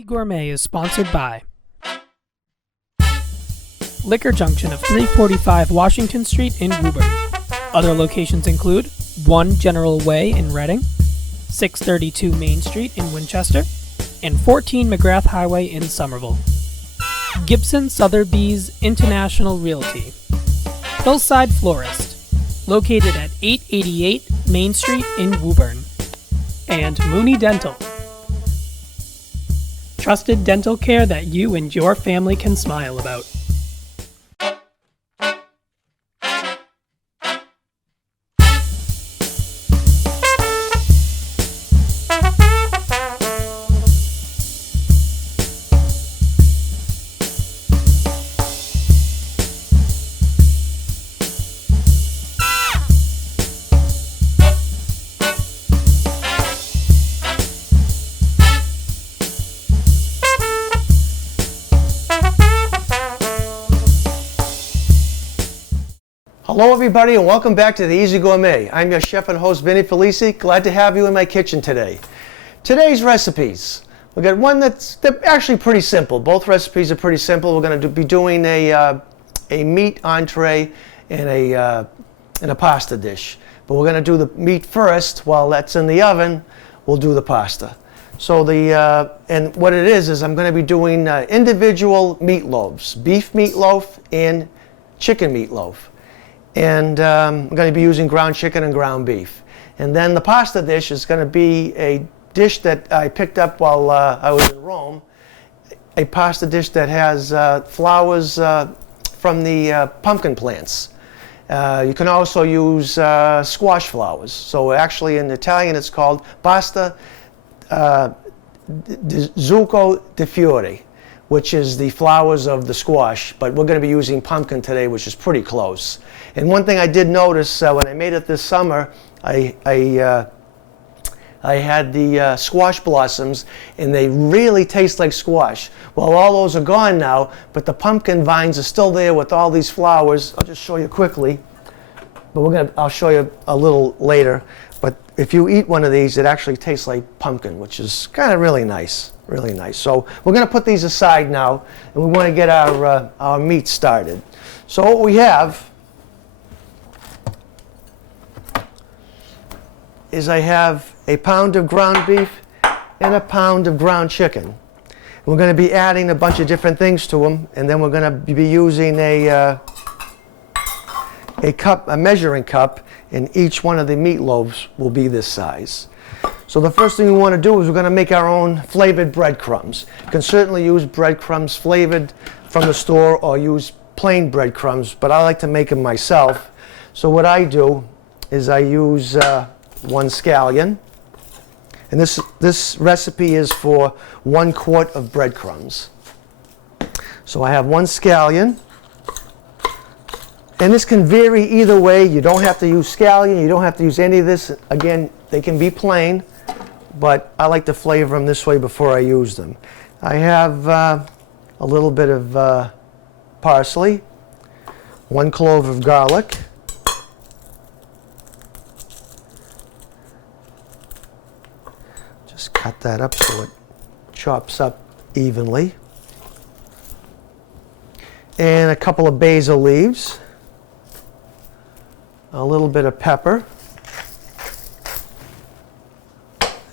Gourmet is sponsored by Liquor Junction of 345 Washington Street in Woburn. Other locations include 1 General Way in Reading, 632 Main Street in Winchester, and 14 McGrath Highway in Somerville. Gibson Sotheby's International Realty. Hillside Florist, located at 888 Main Street in Woburn. And Mooney Dental. Trusted dental care that you and your family can smile about. Hello everybody and welcome back to the Easy Gourmet. I'm your chef and host Vinny Felici. Glad to have you in my kitchen today. Today's recipes. We got one they're actually pretty simple. Both recipes are pretty simple. We're going to be doing a meat entree and a pasta dish. But we're going to do the meat first. While that's in the oven, we'll do the pasta. So and what it is I'm going to be doing individual meatloaves, beef meatloaf and chicken meatloaf. And I'm going to be using ground chicken and ground beef. And then the pasta dish is going to be a dish that I picked up while I was in Rome, a pasta dish that has flowers from the pumpkin plants. You can also use squash flowers. So actually in Italian it's called pasta di zucco di fiori, which is the flowers of the squash, but we're going to be using pumpkin today, which is pretty close. And one thing I did notice when I made it this summer, I had the squash blossoms, and they really taste like squash. Well, all those are gone now, but the pumpkin vines are still there with all these flowers. I'll just show you quickly, but I'll show you a little later. But if you eat one of these, it actually tastes like pumpkin, which is kind of really nice, really nice. So we're going to put these aside now, and we want to get our meat started. So what we have is I have a pound of ground beef and a pound of ground chicken. We're going to be adding a bunch of different things to them, and then we're going to be using a measuring cup, and each one of the meatloaves will be this size. So the first thing we want to do is we're going to make our own flavored breadcrumbs. You can certainly use breadcrumbs flavored from the store or use plain breadcrumbs, but I like to make them myself. So what I do is I use 1 scallion, and this recipe is for 1 quart of breadcrumbs. So I have 1 scallion. And this can vary either way. You don't have to use scallion. You don't have to use any of this. Again, they can be plain, but I like to flavor them this way before I use them. I have a little bit of parsley, 1 clove of garlic, just cut that up so it chops up evenly, and a couple of basil leaves, a little bit of pepper,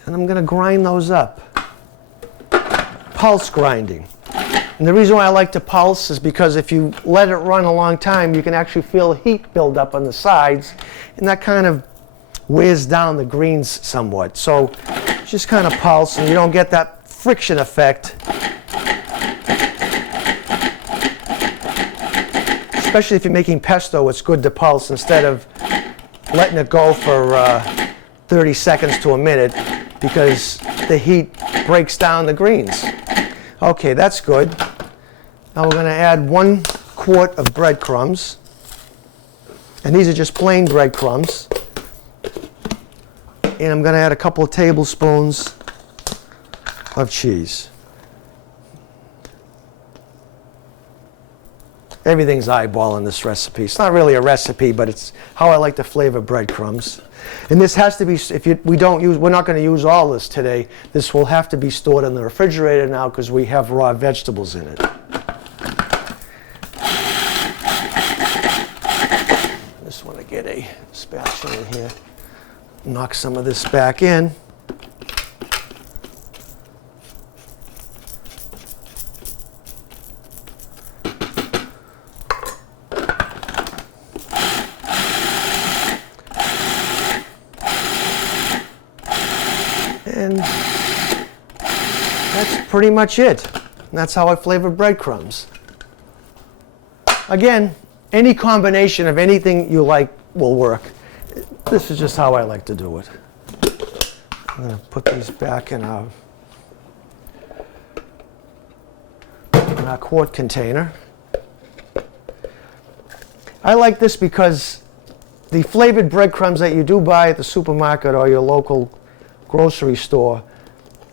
and I'm going to grind those up. Pulse grinding. And the reason why I like to pulse is because if you let it run a long time, you can actually feel heat build up on the sides, and that kind of wears down the greens somewhat. So just kind of pulse, and you don't get that friction effect. Especially if you're making pesto, it's good to pulse instead of letting it go for 30 seconds to a minute, because the heat breaks down the greens. Okay, that's good. Now we're going to add 1 quart of breadcrumbs, and these are just plain breadcrumbs. And I'm going to add a couple of tablespoons of cheese. Everything's eyeball in this recipe. It's not really a recipe, but it's how I like to flavor breadcrumbs. And this has to be, we're not going to use all this today. This will have to be stored in the refrigerator now because we have raw vegetables in it. I just want to get a spatula in here. Knock some of this back in. And that's pretty much it. And that's how I flavor breadcrumbs. Again, any combination of anything you like will work. This is just how I like to do it. I'm going to put these back in our quart container. I like this because the flavored breadcrumbs that you do buy at the supermarket or your local grocery store,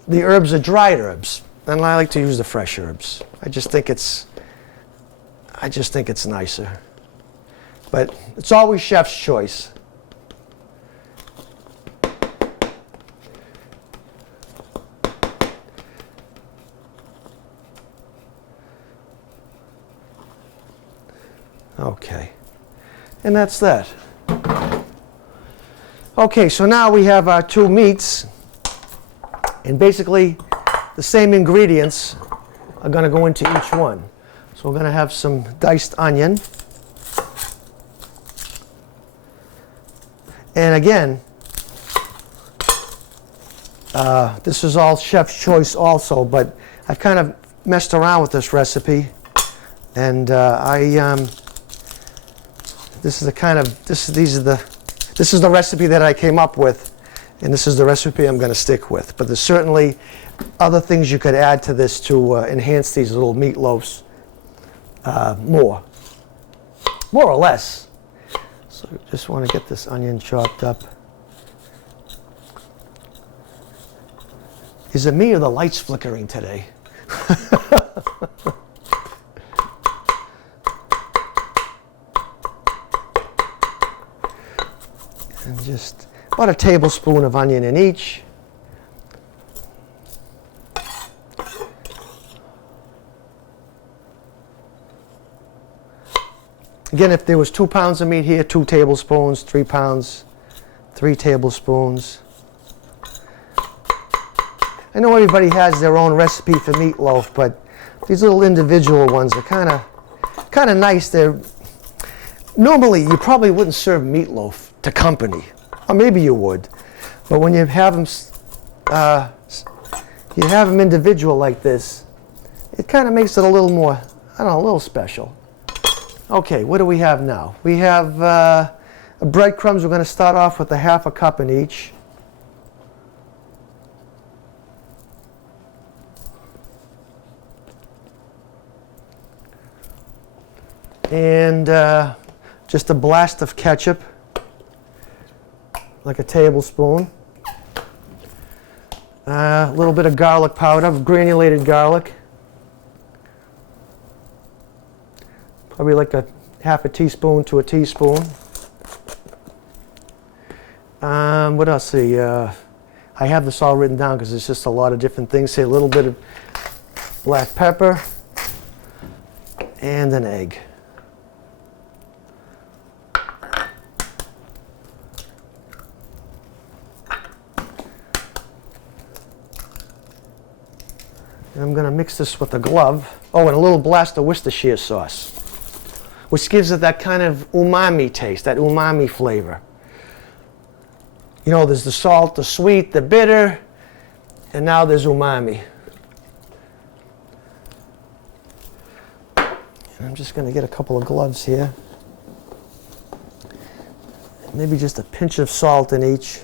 the herbs are dried herbs, and I like to use the fresh herbs. I just think it's nicer. But it's always chef's choice. Okay, and that's that. Okay, so now we have our two meats, and basically the same ingredients are going to go into each one. So we're going to have some diced onion. And again, this is all chef's choice also, but I've kind of messed around with this recipe, and this is the recipe that I came up with, and this is the recipe I'm going to stick with. But there's certainly other things you could add to this to enhance these little meatloafs more or less. So just want to get this onion chopped up. Is it me or the lights flickering today? And just about a tablespoon of onion in each. Again, if there was 2 pounds of meat here, 2 tablespoons, 3 pounds, 3 tablespoons. I know everybody has their own recipe for meatloaf, but these little individual ones are kind of nice. Normally, you probably wouldn't serve meatloaf to company, or maybe you would, but when you have them individual like this, it kind of makes it a little more, I don't know, a little special. Okay, what do we have now? We have breadcrumbs. We're going to start off with a 1/2 cup in each. And just a blast of ketchup, like a tablespoon. A little bit of garlic powder, granulated garlic. Probably like a 1/2 teaspoon to a teaspoon. What else? I have this all written down because it's just a lot of different things. Say a little bit of black pepper and an egg. And I'm going to mix this with a glove. Oh, and a little blast of Worcestershire sauce, which gives it that kind of umami taste, that umami flavor. You know, there's the salt, the sweet, the bitter, and now there's umami. And I'm just going to get a couple of gloves here. Maybe just a pinch of salt in each.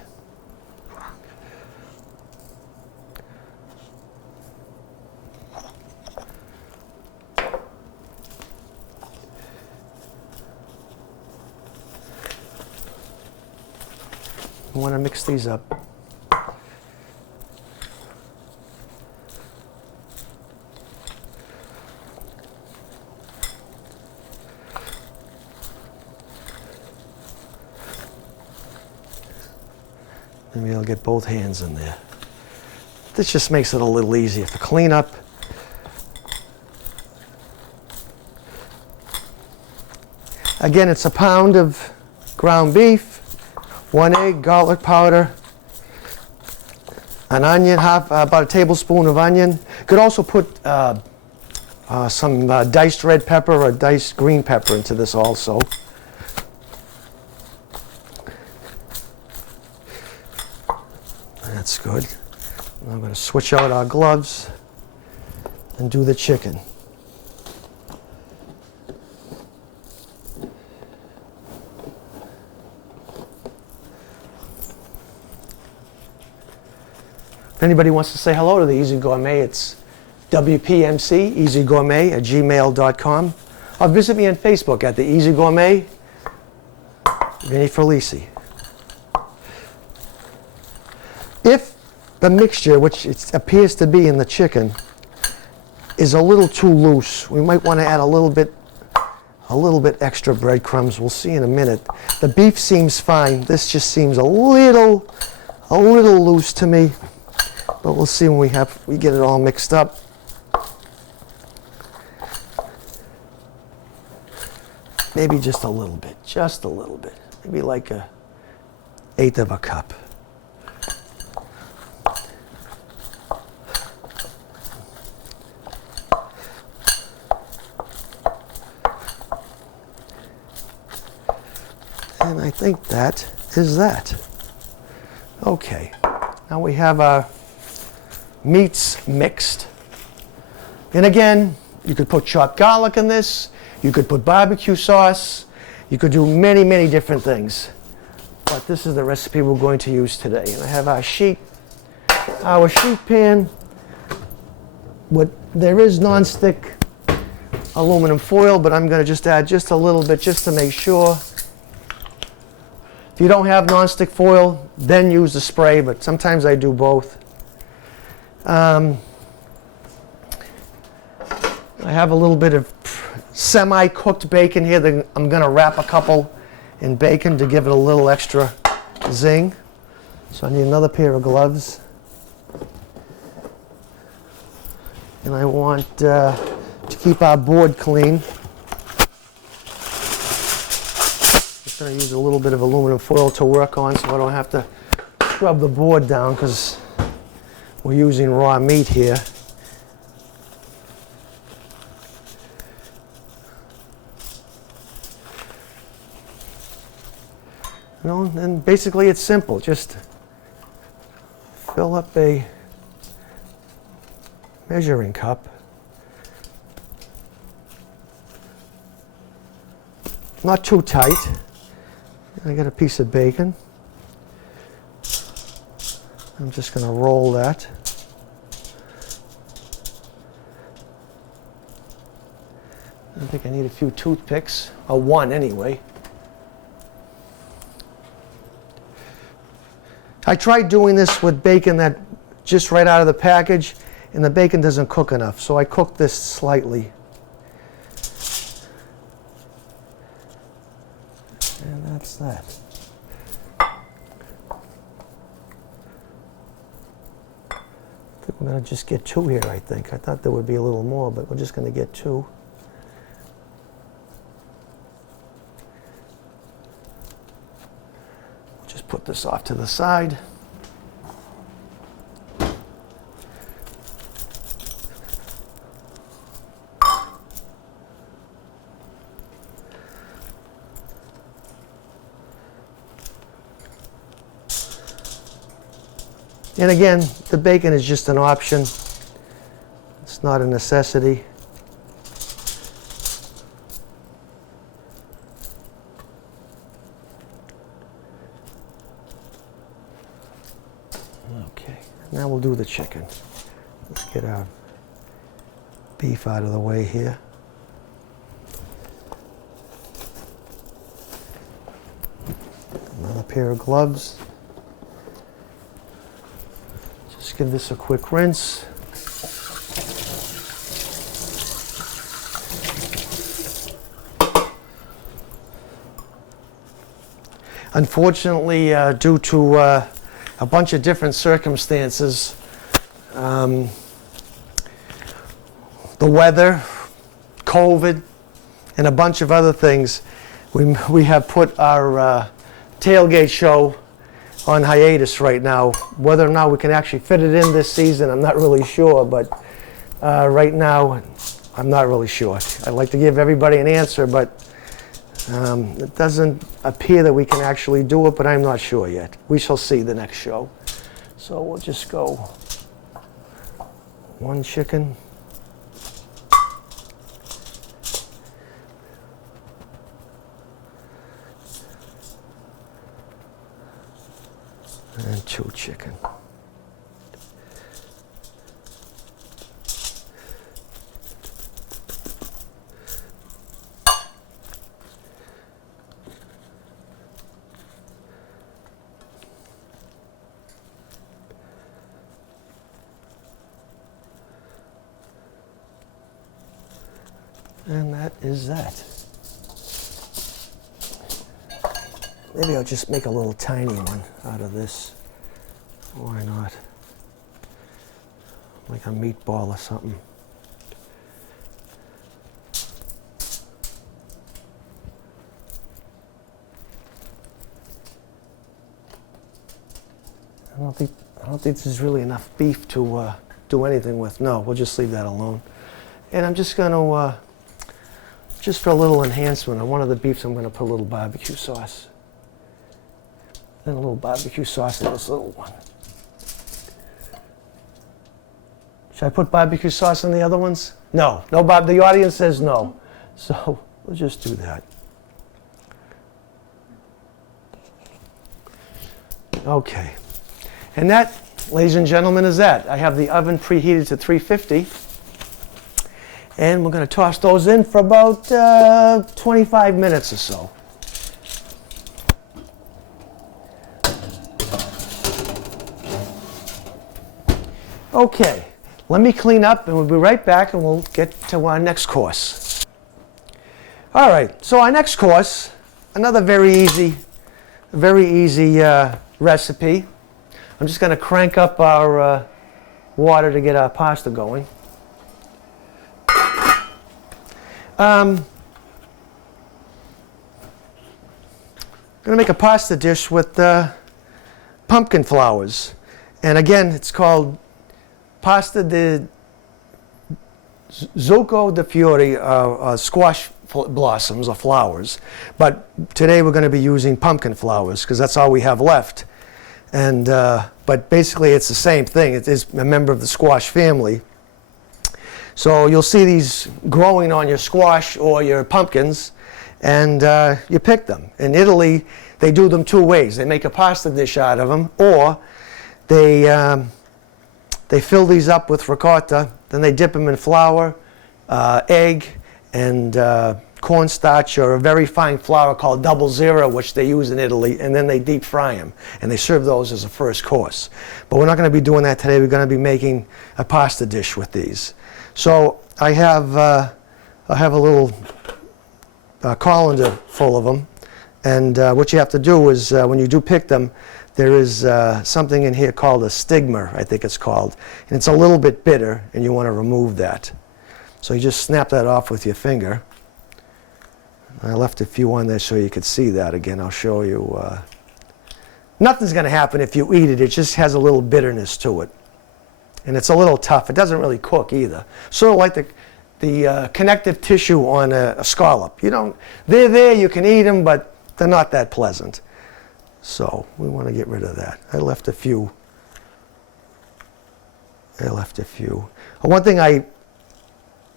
I want to mix these up. Maybe I'll get both hands in there. This just makes it a little easier to clean up. Again, it's a pound of ground beef, 1 egg, garlic powder, an onion, about a tablespoon of onion. You could also put some diced red pepper or diced green pepper into this also. That's good. I'm going to switch out our gloves and do the chicken. If anybody wants to say hello to the Easy Gourmet, it's WPMC, easygourmet@gmail.com. Or visit me on Facebook at the Easy Gourmet, Vinnie Felici. If the mixture, which it appears to be in the chicken, is a little too loose, we might want to add a little bit extra breadcrumbs. We'll see in a minute. The beef seems fine. This just seems a little loose to me. But we'll see when we get it all mixed up. Maybe just a little bit, Maybe like 1/8 of a cup. And I think that is that. Okay, now we have our meats mixed. And again, you could put chopped garlic in this, you could put barbecue sauce, you could do many, many different things. But this is the recipe we're going to use today. And I have our sheet pan. There is non-stick aluminum foil, but I'm going to just add just a little bit just to make sure. If you don't have non-stick foil, then use the spray, but sometimes I do both. I have a little bit of semi-cooked bacon here that I'm going to wrap a couple in bacon to give it a little extra zing. So I need another pair of gloves. And I want to keep our board clean. Just going to use a little bit of aluminum foil to work on so I don't have to scrub the board down because we're using raw meat here. You know, and basically it's simple. Just fill up a measuring cup. Not too tight. I got a piece of bacon. I'm just going to roll that. I think I need a few toothpicks, or one anyway. I tried doing this with bacon that just right out of the package, and the bacon doesn't cook enough, so I cooked this slightly. And that's that. We're going to just get 2 here, I think. I thought there would be a little more, but we're just going to get 2. Just put this off to the side. And again, the bacon is just an option. It's not a necessity. Okay, now we'll do the chicken. Let's get our beef out of the way here. Another pair of gloves. Just give this a quick rinse. Unfortunately, due to a a bunch of different circumstances. The weather, COVID, and a bunch of other things, we have put our tailgate show on hiatus right now. Whether or not we can actually fit it in this season, I'm not really sure, but right now, I'm not really sure. I'd like to give everybody an answer, but it doesn't appear that we can actually do it, but I'm not sure yet. We shall see the next show. So we'll just go one chicken. And 2 chicken. And that is that. Maybe I'll just make a little tiny one out of this. Why not? Like a meatball or something. I don't think this is really enough beef to do anything with. No, we'll just leave that alone. And I'm just going to, just for a little enhancement, on one of the beefs, I'm going to put a little barbecue sauce. And a little barbecue sauce in this little one. Should I put barbecue sauce in the other ones? No. No, Bob. The audience says no. So we'll just do that. Okay. And that, ladies and gentlemen, is that. I have the oven preheated to 350. And we're going to toss those in for about 25 minutes or so. Okay, let me clean up and we'll be right back and we'll get to our next course. All right, so our next course, another very easy recipe. I'm just going to crank up our water to get our pasta going. I'm going to make a pasta dish with pumpkin flowers. And again, it's called pasta di zucco di fiori, squash blossoms or flowers. But today we're going to be using pumpkin flowers because that's all we have left. And but basically it's the same thing. It is a member of the squash family. So you'll see these growing on your squash or your pumpkins, and you pick them. In Italy, they do them 2 ways. They make a pasta dish out of them, or they fill these up with ricotta, then they dip them in flour, egg, and cornstarch, or a very fine flour called 00, which they use in Italy, and then they deep fry them. And they serve those as a first course. But we're not going to be doing that today. We're going to be making a pasta dish with these. So I have a little colander full of them. And what you have to do is, when you do pick them, there is something in here called a stigma, I think it's called. And it's a little bit bitter, and you want to remove that. So you just snap that off with your finger. I left a few on there so you could see that. Again, I'll show you. Nothing's going to happen if you eat it. It just has a little bitterness to it. And it's a little tough. It doesn't really cook either. Sort of like the connective tissue on a scallop. They're there, you can eat them, but they're not that pleasant. So we want to get rid of that. I left a few. One thing I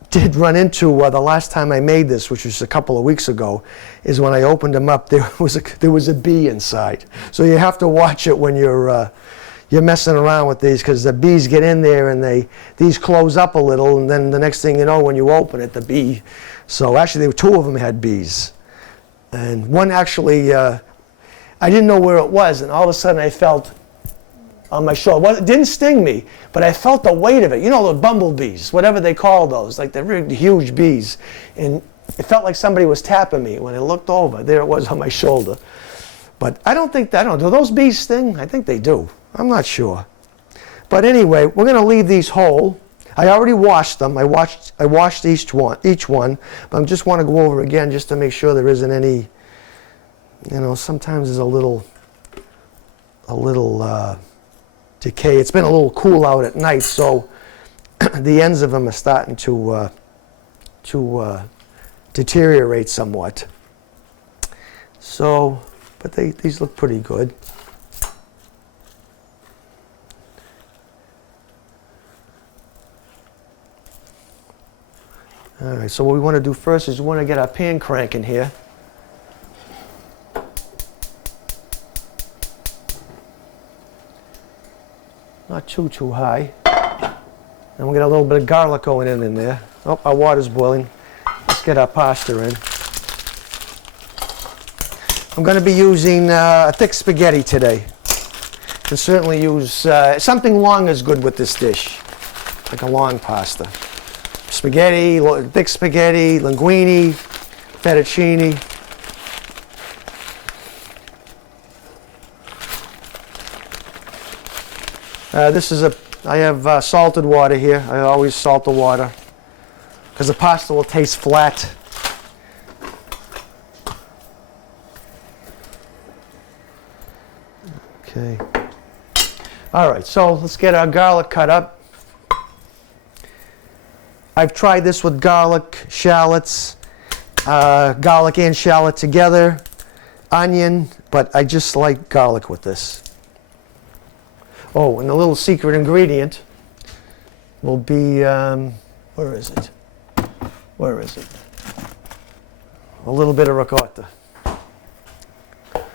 did run into the last time I made this, which was a couple of weeks ago, is when I opened them up, there was a bee inside. So you have to watch it when you're messing around with these, because the bees get in there and these close up a little, and then the next thing you know, when you open it, the bee. So actually, 2 of them had bees, and one actually, I didn't know where it was, and all of a sudden I felt on my shoulder. Well, it didn't sting me, but I felt the weight of it. You know, the bumblebees, whatever they call those, like the really huge bees. And it felt like somebody was tapping me. When I looked over, there it was on my shoulder. But I don't think do those bees sting? I think they do. I'm not sure. But anyway, we're going to leave these whole. I already washed them. I washed each one, but I just want to go over again just to make sure there isn't any, sometimes there's a little decay. It's been a little cool out at night, so the ends of them are starting to deteriorate somewhat. So, but these look pretty good. All right, so what we want to do first is we want to get our pan cranking here. Not too high. And we'll get a little bit of garlic going in there. Oh, our water's boiling. Let's get our pasta in. I'm going to be using a thick spaghetti today. You can certainly use something long is good with this dish, like a long pasta. Spaghetti, thick spaghetti, linguine, fettuccine. I have salted water here. I always salt the water because the pasta will taste flat. Okay. All right, so let's get our garlic cut up. I've tried this with garlic, shallots, garlic and shallot together, onion, but I just like garlic with this. Oh, and the little secret ingredient will be, where is it? Where is it? A little bit of ricotta. So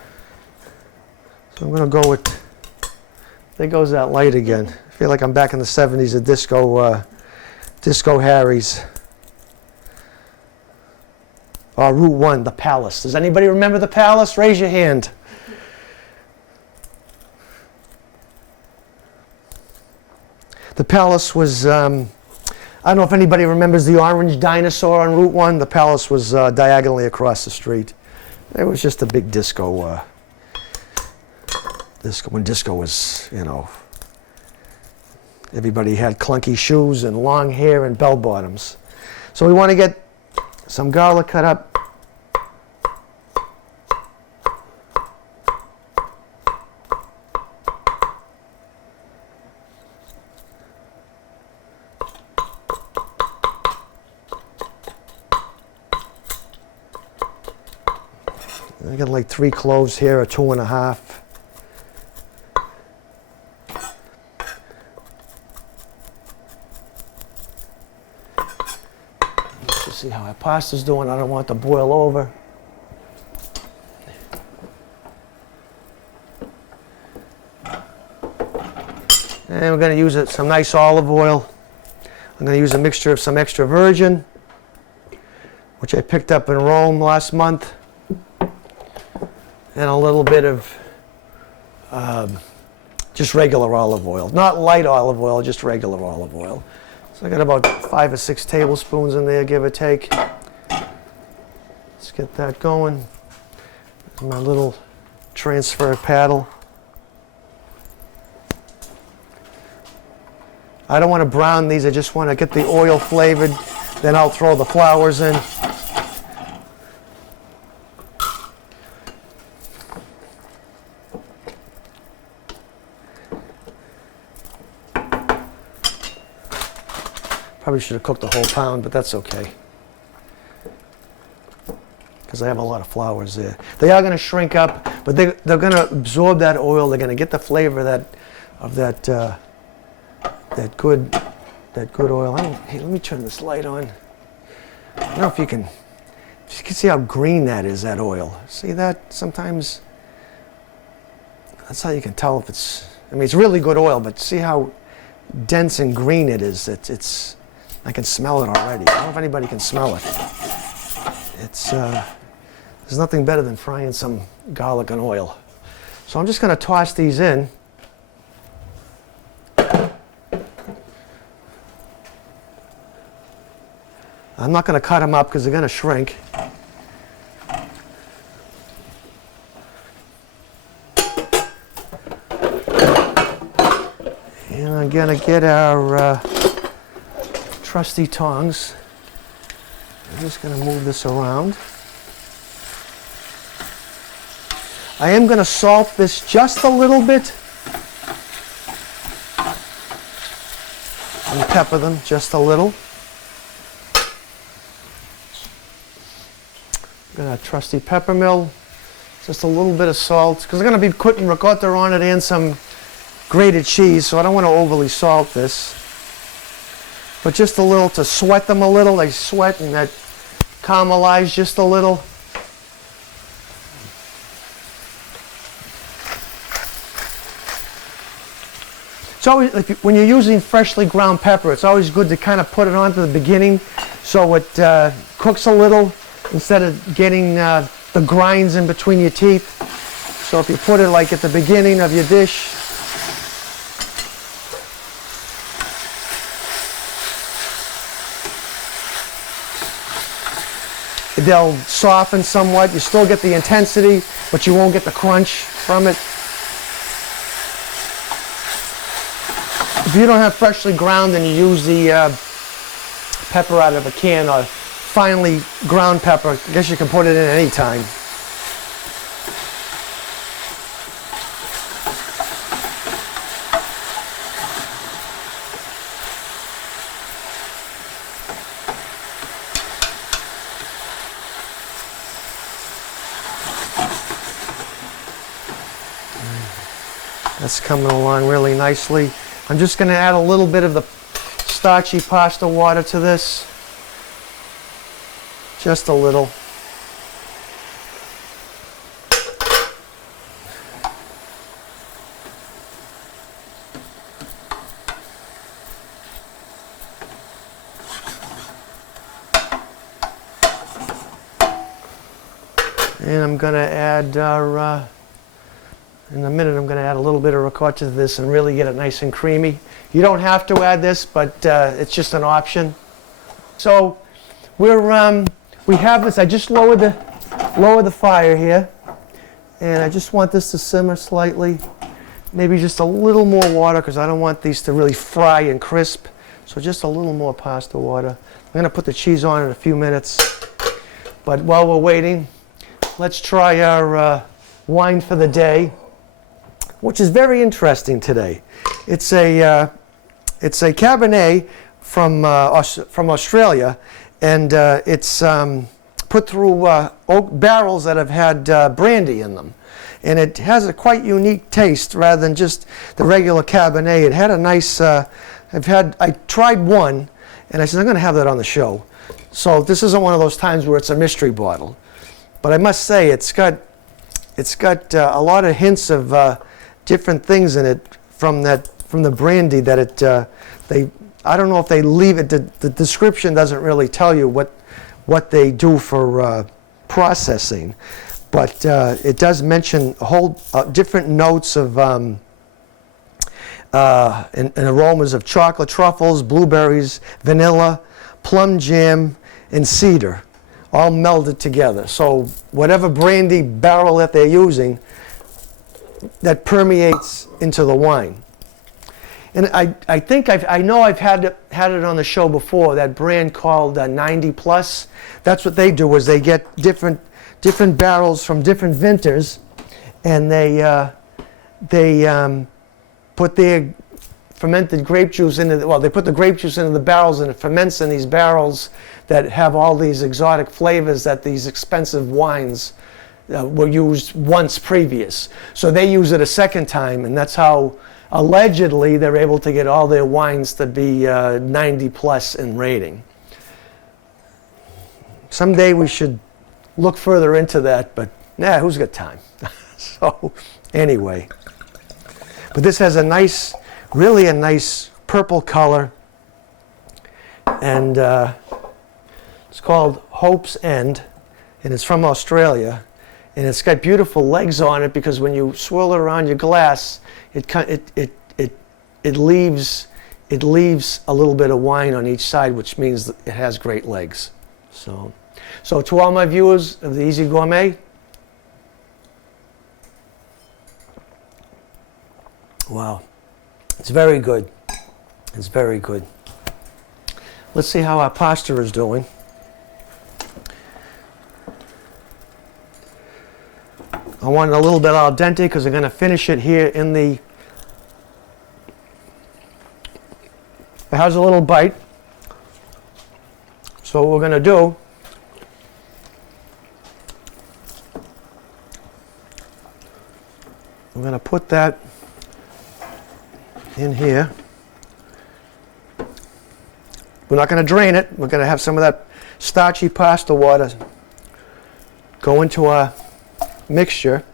I'm going to go with, there goes that light again. I feel like I'm back in the 70s at Disco Harry's. Route 1, the Palace. Does anybody remember the Palace? Raise your hand. The Palace was, I don't know if anybody remembers the orange dinosaur on Route 1. The Palace was diagonally across the street. It was just a big disco, when disco was, everybody had clunky shoes and long hair and bell bottoms. So we want to get some garlic cut up. I got like 3 cloves here, or 2.5. Let's see how our pasta's doing. I don't want it to boil over. And we're going to use some nice olive oil. I'm going to use a mixture of some extra virgin, which I picked up in Rome last month, and a little bit of just regular olive oil. Not light olive oil, just regular olive oil. So I got about 5 or 6 tablespoons in there, give or take. Let's get that going. My little transfer paddle. I don't want to brown these, I just want to get the oil flavored, then I'll throw the flours in. Probably should have cooked the whole pound, but that's okay, because I have a lot of flours there. They are going to shrink up, but they're going to absorb that oil. They're going to get the flavor of that good oil. Hey, let me turn this light on. I don't know if you can see how green that is, that oil. See that? Sometimes that's how you can tell if it's, it's really good oil, but see how dense and green it is. It's I can smell it already. I don't know if anybody can smell it. There's nothing better than frying some garlic and oil. So I'm just going to toss these in. I'm not going to cut them up because they're going to shrink. gonna get our trusty tongs. I'm just gonna move this around. I am gonna salt this just a little bit and pepper them just a little. I'm gonna trusty pepper mill, just a little bit of salt, because I'm gonna be putting ricotta on it and some grated cheese, so I don't want to overly salt this. But just a little to sweat them a little. They sweat and that caramelize just a little. It's always, when you're using freshly ground pepper, it's always good to kind of put it on to the beginning so it cooks a little instead of getting the grinds in between your teeth. So if you put it like at the beginning of your dish, they'll soften somewhat. You still get the intensity, but you won't get the crunch from it. If you don't have freshly ground and you use the pepper out of a can or finely ground pepper, I guess you can put it in any time. That's coming along really nicely. I'm just going to add a little bit of the starchy pasta water to this. Just a little. And I'm going to add our in a minute, I'm going to add a little bit of ricotta to this and really get it nice and creamy. You don't have to add this, but it's just an option. So we have this. I just lowered the fire here, and I just want this to simmer slightly. Maybe just a little more water because I don't want these to really fry and crisp. So just a little more pasta water. I'm going to put the cheese on in a few minutes. But while we're waiting, let's try our wine for the day, which is very interesting today. It's a Cabernet from Australia, and it's put through oak barrels that have had brandy in them, and it has a quite unique taste rather than just the regular Cabernet. It had a nice. I tried one, and I said I'm going to have that on the show. So this isn't one of those times where it's a mystery bottle, but I must say it's got a lot of hints of different things in it from the brandy that I don't know if they leave it. The description doesn't really tell you what they do for processing, but it does mention a whole different notes of and aromas of chocolate, truffles, blueberries, vanilla, plum jam, and cedar, all melded together. So whatever brandy barrel that they're using, that permeates into the wine. And I think I know I've had it on the show before, that brand called 90 Plus. That's what they do, is they get different barrels from different vintners, and they put their fermented grape juice they put the grape juice into the barrels, and it ferments in these barrels that have all these exotic flavors that these expensive wines were used once previous. So they use it a second time, and that's how allegedly they're able to get all their wines to be 90 plus in rating. Someday we should look further into that, but who's got time? So anyway, but this has really a nice purple color, and it's called Hope's End, and it's from Australia. And it's got beautiful legs on it because when you swirl it around your glass, it leaves a little bit of wine on each side, which means that it has great legs. So to all my viewers of the Easy Gourmet, wow, it's very good. It's very good. Let's see how our pasta is doing. I want it a little bit al dente because I'm going to finish it here in the... It has a little bite. So what we're going to do, we're going to put that in here. We're not going to drain it. We're going to have some of that starchy pasta water go into our mixture.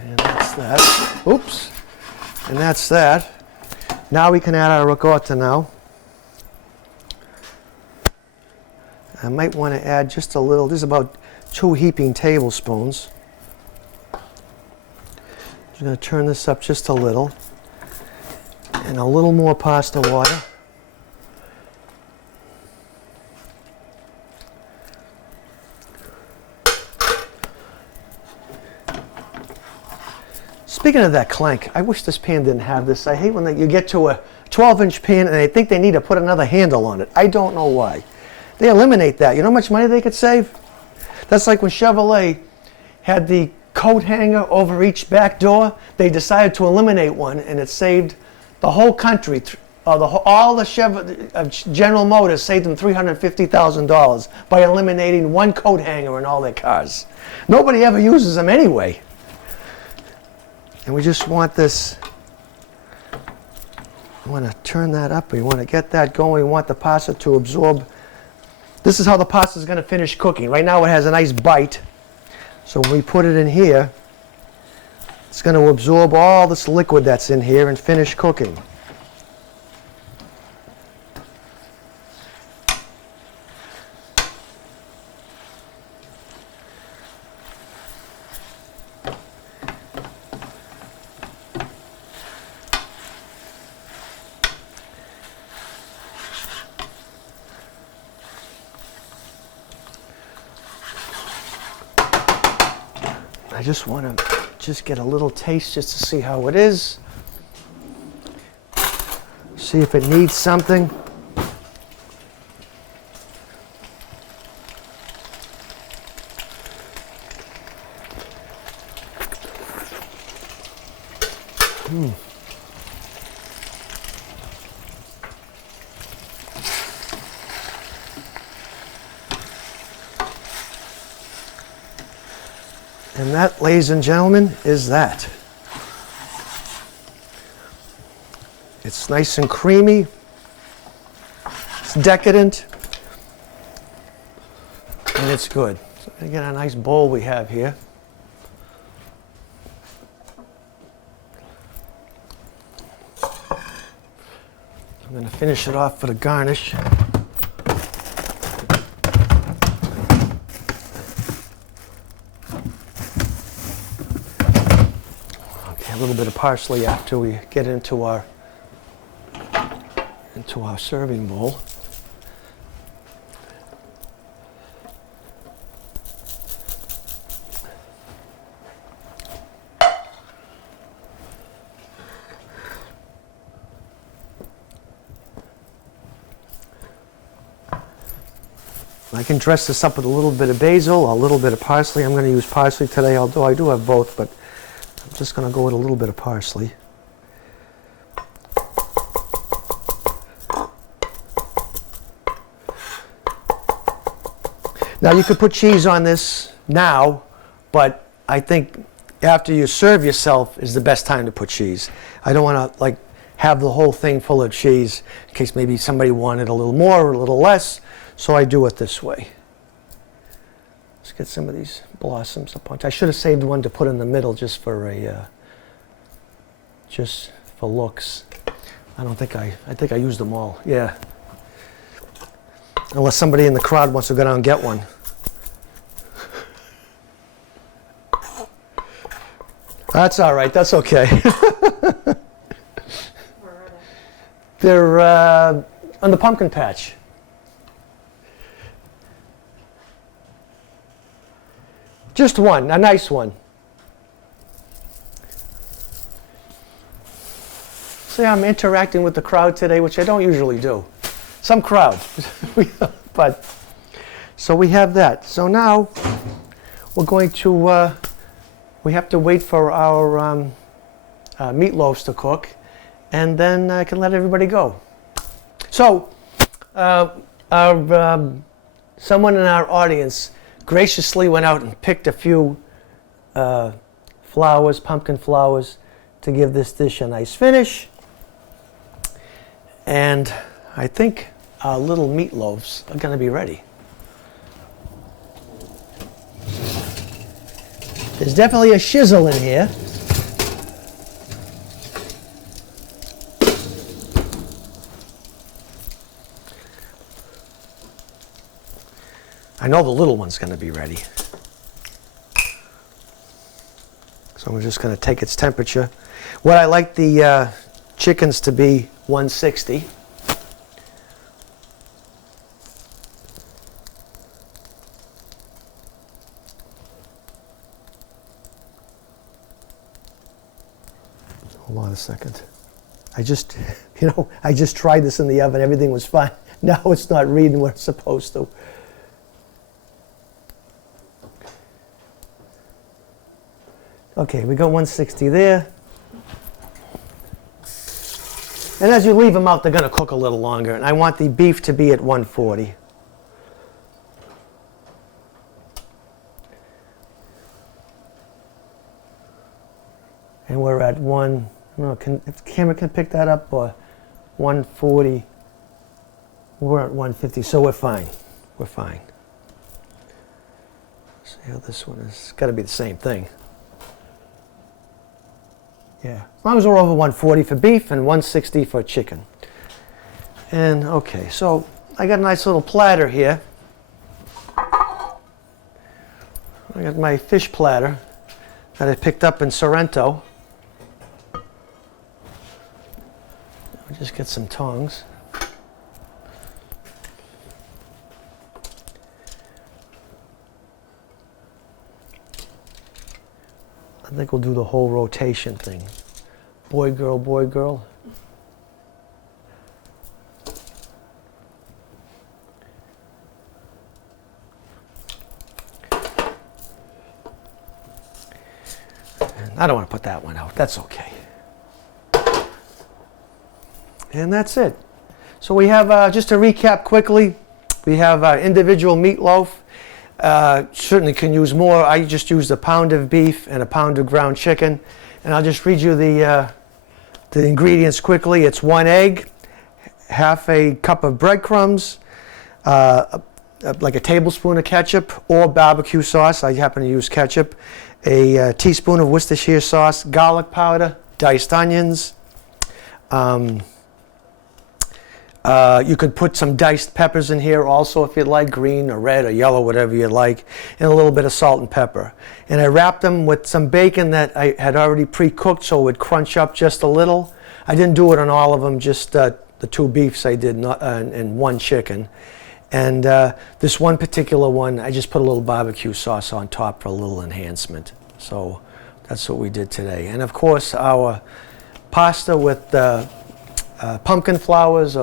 And that's that. Oops. And that's that. Now we can add our ricotta now. I might want to add just a little, this is about 2 heaping tablespoons. I'm going to turn this up just a little. And a little more pasta water. Speaking of that clank, I wish this pan didn't have this. I hate when you get to a 12-inch pan and they think they need to put another handle on it. I don't know why. They eliminate that. You know how much money they could save? That's like when Chevrolet had the coat hanger over each back door. They decided to eliminate one, and it saved the whole country. All the General Motors saved them $350,000 by eliminating one coat hanger in all their cars. Nobody ever uses them anyway. And we just want this. We want to turn that up. We want to get that going. We want the pasta to absorb. This is how the pasta is going to finish cooking. Right now it has a nice bite. So when we put it in here, it's going to absorb all this liquid that's in here and finish cooking. I just want to get a little taste just to see how it is. See if it needs something. And that, ladies and gentlemen, is that. It's nice and creamy. It's decadent. And it's good. So again, a nice bowl we have here. I'm going to finish it off for the garnish. A little bit of parsley after we get into our serving bowl. I can dress this up with a little bit of basil, a little bit of parsley. I'm going to use parsley today, although I do have both, but I'm just going to go with a little bit of parsley. Now you could put cheese on this now, but I think after you serve yourself is the best time to put cheese. I don't want to have the whole thing full of cheese in case maybe somebody wanted a little more or a little less, so I do it this way. Let's get some of these blossoms up on. I should have saved one to put in the middle just for looks. I think I used them all. Yeah. Unless somebody in the crowd wants to go down and get one. That's all right. That's okay. Where are they? They're on the pumpkin patch. Just one, a nice one. See, I'm interacting with the crowd today, which I don't usually do. Some crowd. But so we have that. So now we're going to, we have to wait for our meatloaves to cook, and then I can let everybody go. So someone in our audience graciously went out and picked a few flowers, pumpkin flowers, to give this dish a nice finish. And I think our little meatloaves are going to be ready. There's definitely a shizzle in here. I know the little one's going to be ready. So we're just going to take its temperature. What I like the chickens to be 160. Hold on a second. I just tried this in the oven. Everything was fine. Now it's not reading what it's supposed to. Okay, we got 160 there. And as you leave them out, they're going to cook a little longer. And I want the beef to be at 140. And we're at if the camera can pick that up, or 140. We're at 150, so we're fine. We're fine. See how this one is. It's got to be the same thing. Yeah, as long as we're over 140 for beef and 160 for chicken. And okay, so I got a nice little platter here. I got my fish platter that I picked up in Sorrento. I'll just get some tongs. I think we'll do the whole rotation thing. Boy, girl, boy, girl. And I don't want to put that one out. That's okay. And that's it. So we have, just to recap quickly, we have individual meatloaf. Certainly can use more. I just used a pound of beef and a pound of ground chicken. And I'll just read you the ingredients quickly. It's 1 egg, half a cup of breadcrumbs, like a tablespoon of ketchup or barbecue sauce. I happen to use ketchup. A teaspoon of Worcestershire sauce, garlic powder, diced onions. You could put some diced peppers in here also if you'd like, green or red or yellow, whatever you'd like, and a little bit of salt and pepper. And I wrapped them with some bacon that I had already pre-cooked so it would crunch up just a little. I didn't do it on all of them, just the 2 beefs I did and 1 chicken. And this one particular one, I just put a little barbecue sauce on top for a little enhancement. So that's what we did today. And of course, our pasta with pumpkin flowers,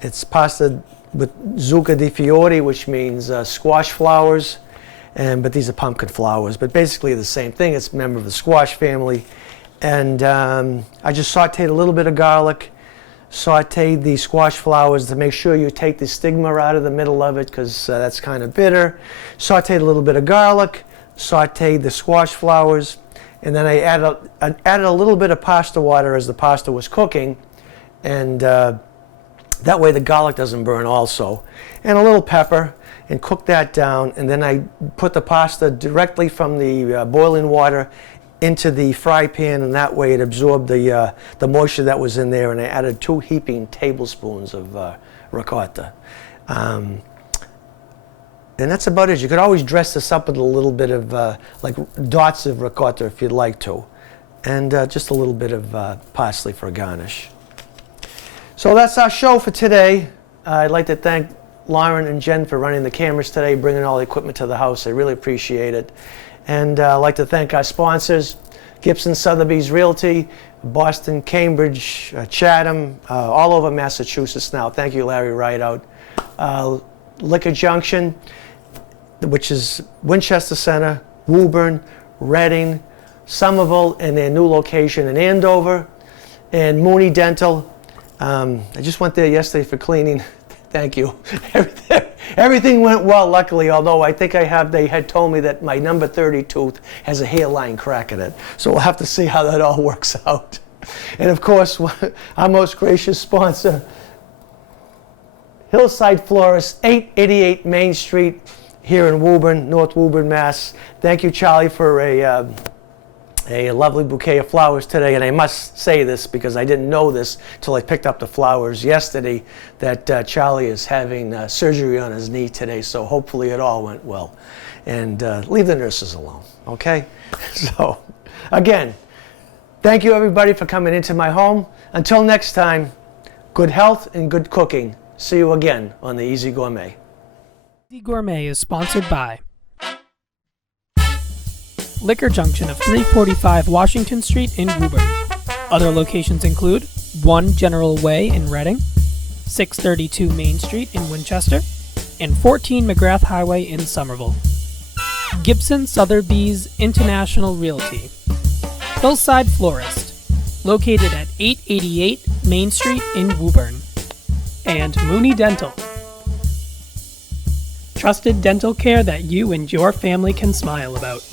it's pasta with zucca di fiori, which means squash flowers, but these are pumpkin flowers, but basically the same thing. It's a member of the squash family. And I just sauteed a little bit of garlic, sauteed the squash flowers to make sure you take the stigma out of the middle of it, because that's kind of bitter. Sauteed a little bit of garlic, sauteed the squash flowers, and then I added a little bit of pasta water as the pasta was cooking, and that way the garlic doesn't burn also. And a little pepper, and cook that down, and then I put the pasta directly from the boiling water into the fry pan, and that way it absorbed the moisture that was in there, and I added 2 heaping tablespoons of ricotta. And that's about it. You could always dress this up with a little bit of like dots of ricotta if you'd like to. and just a little bit of parsley for a garnish. So that's our show for today. I'd like to thank Lauren and Jen for running the cameras today, bringing all the equipment to the house. I really appreciate it. And I'd like to thank our sponsors, Gibson Sotheby's Realty, Boston, Cambridge, Chatham, all over Massachusetts now. Thank you, Larry Rideout. Liquor Junction, which is Winchester Center, Woburn, Reading, Somerville, and their new location in Andover, and Mooney Dental. I just went there yesterday for cleaning. Thank you. Everything went well, luckily, although I think they had told me that my number 30 tooth has a hairline crack in it. So we'll have to see how that all works out. And of course, our most gracious sponsor, Hillside Florist, 888 Main Street here in Woburn, North Woburn, Mass. Thank you, Charlie, for a lovely bouquet of flowers today. And I must say this because I didn't know this till I picked up the flowers yesterday, that Charlie is having surgery on his knee today. So hopefully it all went well. And leave the nurses alone, okay? So again, thank you everybody for coming into my home. Until next time, good health and good cooking. See you again on the Easy Gourmet. Easy Gourmet is sponsored by Liquor Junction of 345 Washington Street in Woburn. Other locations include 1 General Way in Reading, 632 Main Street in Winchester, and 14 McGrath Highway in Somerville. Gibson Sotheby's International Realty. Hillside Florist, located at 888 Main Street in Woburn. And Mooney Dental. Trusted dental care that you and your family can smile about.